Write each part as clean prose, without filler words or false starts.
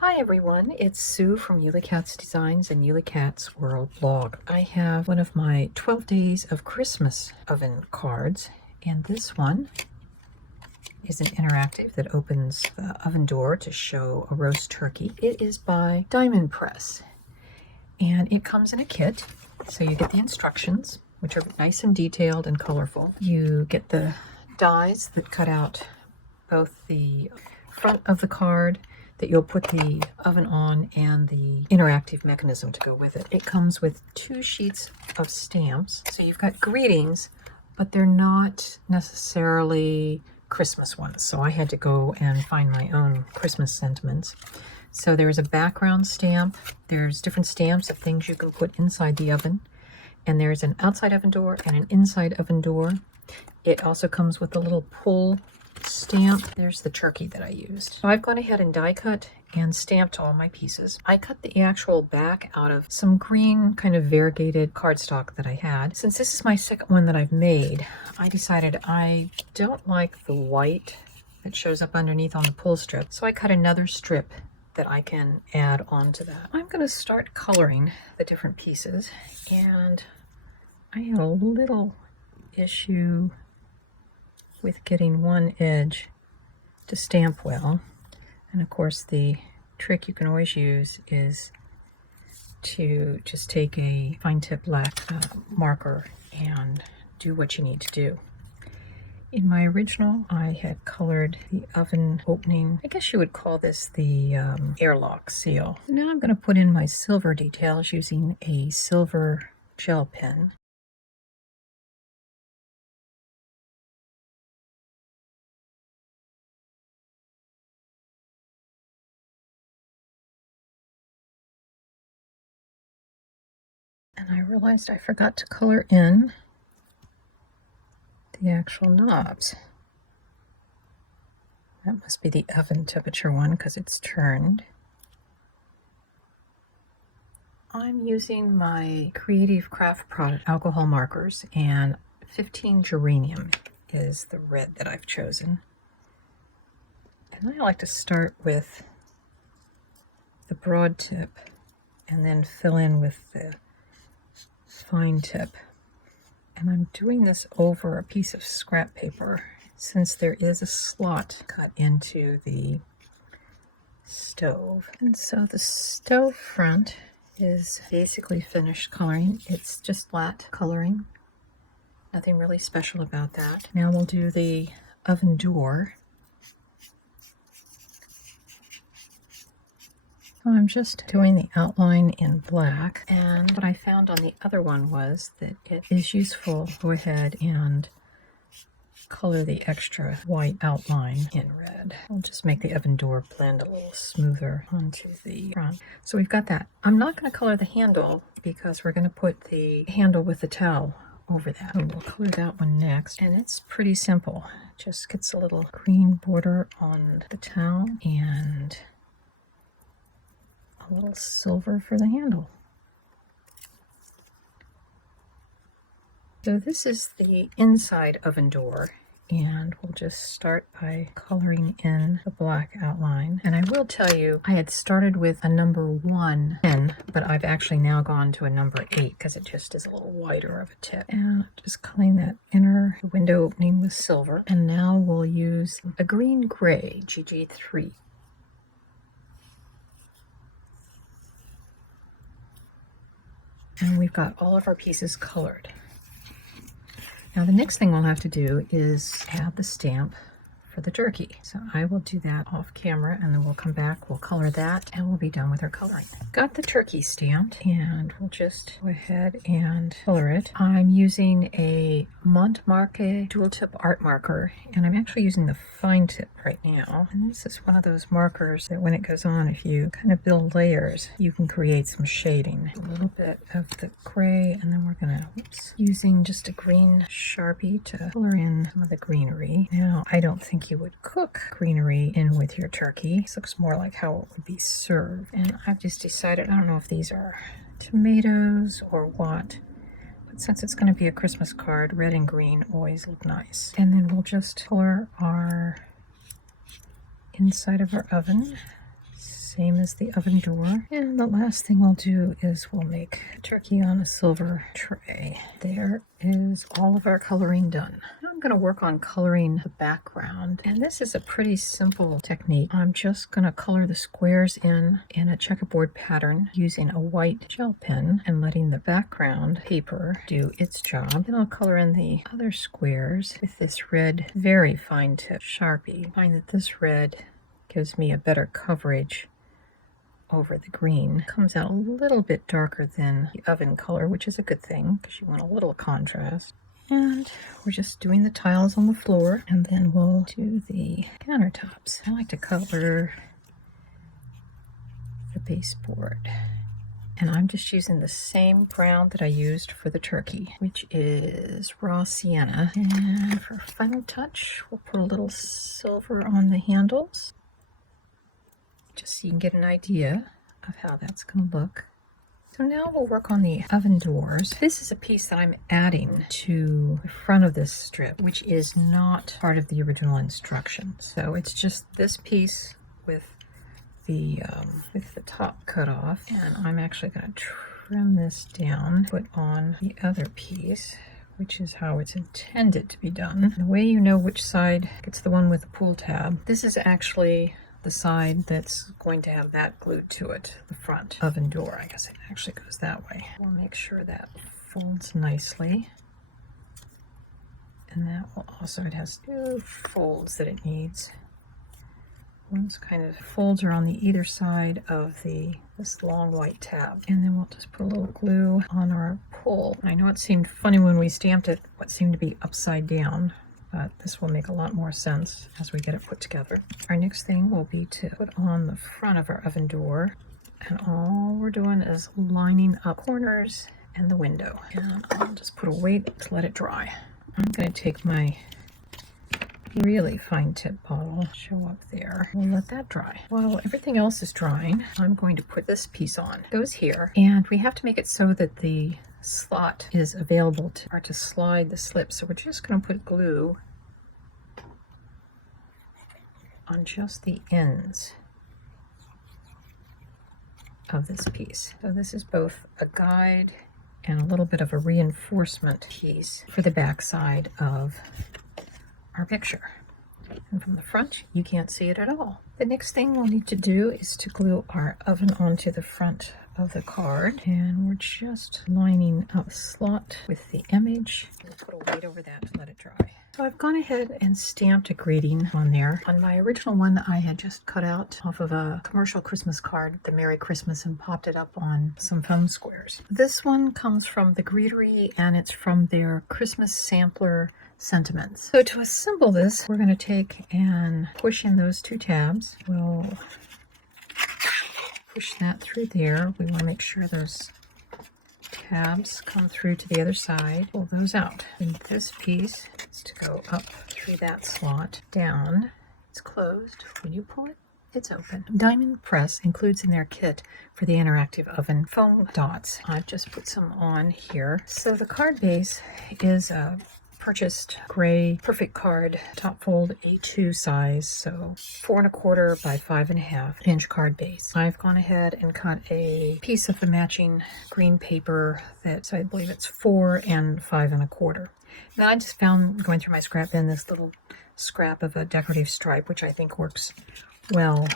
Hi everyone, it's Sue from Ully Cat's Designs and Ully Cat's World blog. I have one of my 12 Days of Christmas oven cards, and this one is an interactive that opens the oven door to show a roast turkey. It is by Diamond Press, and it comes in a kit, so you get the instructions, which are nice and detailed and colorful. You get the dies that cut out both the front of the card that you'll put the oven on and the interactive mechanism to go with it. It comes with 2 sheets of stamps. So you've got greetings, but they're not necessarily Christmas ones. So I had to go and find my own Christmas sentiments. So there's a background stamp. There's different stamps of things you can put inside the oven. And there's an outside oven door and an inside oven door. It also comes with a little pull stamp. There's the turkey that I used. So I've gone ahead and die cut and stamped all my pieces. I cut the actual back out of some green kind of variegated cardstock that I had. Since this is my second one that I've made, I decided I don't like the white that shows up underneath on the pull strip. So I cut another strip that I can add onto that. I'm going to start coloring the different pieces, and I have a little issue with getting one edge to stamp well. And of course the trick you can always use is to just take a fine tip black marker and do what you need to do. In my original, I had colored the oven opening. I guess you would call this the airlock seal. Now I'm going to put in my silver details using a silver gel pen. And I realized I forgot to color in the actual knobs. That must be the oven temperature one because it's turned. I'm using my Creative Craft product alcohol markers, and 15 Geranium is the red that I've chosen. And I like to start with the broad tip and then fill in with the fine tip. And I'm doing this over a piece of scrap paper since there is a slot cut into the stove. And so the stove front is basically finished coloring. It's just flat coloring. Nothing really special about that. Now we'll do the oven door. I'm just doing the outline in black, and what I found on the other one was that it is useful to go ahead and color the extra white outline in red. I'll just make the oven door blend a little smoother onto the front. So we've got that. I'm not going to color the handle because we're going to put the handle with the towel over that. And we'll color that one next. And it's pretty simple. It just gets a little green border on the towel and a little silver for the handle. So this is the inside oven door, and we'll just start by coloring in the black outline. And I will tell you, I had started with a number 1 pen, but I've actually now gone to a number 8 because it just is a little wider of a tip. And just coloring that inner window opening with silver. And now we'll use a green gray GG3. And we've got all of our pieces colored. Now the next thing we'll have to do is add the stamp for the turkey. So I will do that off camera, and then we'll come back, we'll color that, and we'll be done with our coloring. Got the turkey stamped, and we'll just go ahead and color it. I'm using a Montmarque dual tip art marker, and I'm actually using the fine tip right now. And this is one of those markers that when it goes on, if you kind of build layers, you can create some shading. A little bit of the gray, and then we're gonna, using just a green Sharpie to color in some of the greenery. Now, I don't think you would cook greenery in with your turkey. This looks more like how it would be served. And I've just decided, I don't know if these are tomatoes or what, but since it's going to be a Christmas card, red and green always look nice. And then we'll just color our inside of our oven same as the oven door. And the last thing we'll do is we'll make turkey on a silver tray. There is all of our coloring done. Now I'm going to work on coloring the background, and this is a pretty simple technique. I'm just going to color the squares in a checkerboard pattern using a white gel pen and letting the background paper do its job. Then I'll color in the other squares with this red, very fine tip Sharpie. I find that this red gives me a better coverage over the green. It comes out a little bit darker than the oven color, which is a good thing because you want a little contrast. And we're just doing the tiles on the floor, and then we'll do the countertops. I like to color the baseboard. And I'm just using the same brown that I used for the turkey, which is raw sienna. And for a final touch, we'll put a little silver on the handles, just so you can get an idea of how that's going to look. So now we'll work on the oven doors. This is a piece that I'm adding to the front of this strip, which is not part of the original instructions. So it's just this piece with the top cut off, and I'm actually going to trim this down, put on the other piece, which is how it's intended to be done. The way you know which side, it's the one with the pull tab. This is actually the side that's going to have that glued to it, the front oven door. I guess it actually goes that way. We'll make sure that folds nicely. And that will also, it has 2 folds that it needs. One's kind of folds are on the either side of this long white tab. And then we'll just put a little glue on our pull. I know it seemed funny when we stamped it, what seemed to be upside down, but this will make a lot more sense as we get it put together. Our next thing will be to put on the front of our oven door, and all we're doing is lining up corners and the window. And I'll just put a weight to let it dry. I'm going to take my really fine tip bottle, show up there. We'll let that dry. While everything else is drying, I'm going to put this piece on. It goes here, and we have to make it so that the slot is available to slide the slip. So we're just going to put glue on just the ends of this piece. So this is both a guide and a little bit of a reinforcement piece for the back side of our picture. And from the front, you can't see it at all. The next thing we'll need to do is to glue our oven onto the front of the card. And we're just lining up a slot with the image. We'll put a weight over that to let it dry. So I've gone ahead and stamped a greeting on there. On my original one, I had just cut out off of a commercial Christmas card, the Merry Christmas, and popped it up on some foam squares. This one comes from the Greetery, and it's from their Christmas sampler sentiments. So to assemble this, we're going to take and push in those 2 tabs. We'll push that through there. We want to make sure those tabs come through to the other side. Pull those out. And this piece is to go up through that slot, down. It's closed. When you pull it, it's open. Diamond Press includes in their kit for the interactive oven foam dots. I've just put some on here. So the card base is a purchased gray perfect card top fold A2 size, so 4 1/4 by 5 1/2 inch card base. I've gone ahead and cut a piece of the matching green paper that's, I believe it's 4 and 5 1/4. Now I just found, going through my scrap bin, this little scrap of a decorative stripe, which I think works well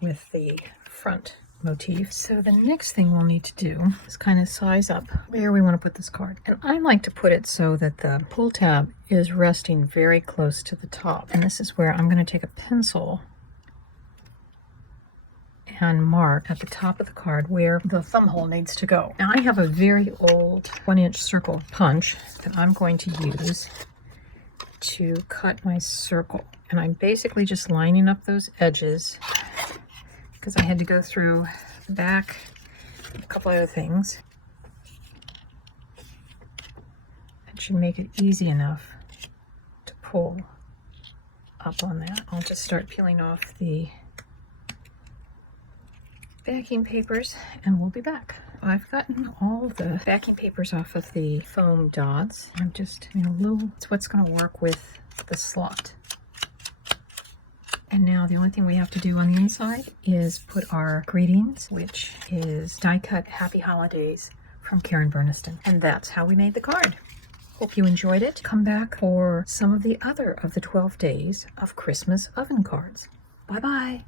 with the front motif. So the next thing we'll need to do is kind of size up where we want to put this card. And I like to put it so that the pull tab is resting very close to the top. And this is where I'm going to take a pencil and mark at the top of the card where the thumb hole needs to go. Now I have a very old 1-inch circle punch that I'm going to use to cut my circle. And I'm basically just lining up those edges because I had to go through the back, a couple other things. That should make it easy enough to pull up on that. I'll just start peeling off the backing papers and we'll be back. I've gotten all the backing papers off of the foam dots. I'm just, it's what's going to work with the slot. And now the only thing we have to do on the inside is put our greetings, which is die cut Happy Holidays from Karen Berniston. And that's how we made the card. Hope you enjoyed it. Come back for some of the other of the 12 days of Christmas oven cards. Bye-bye.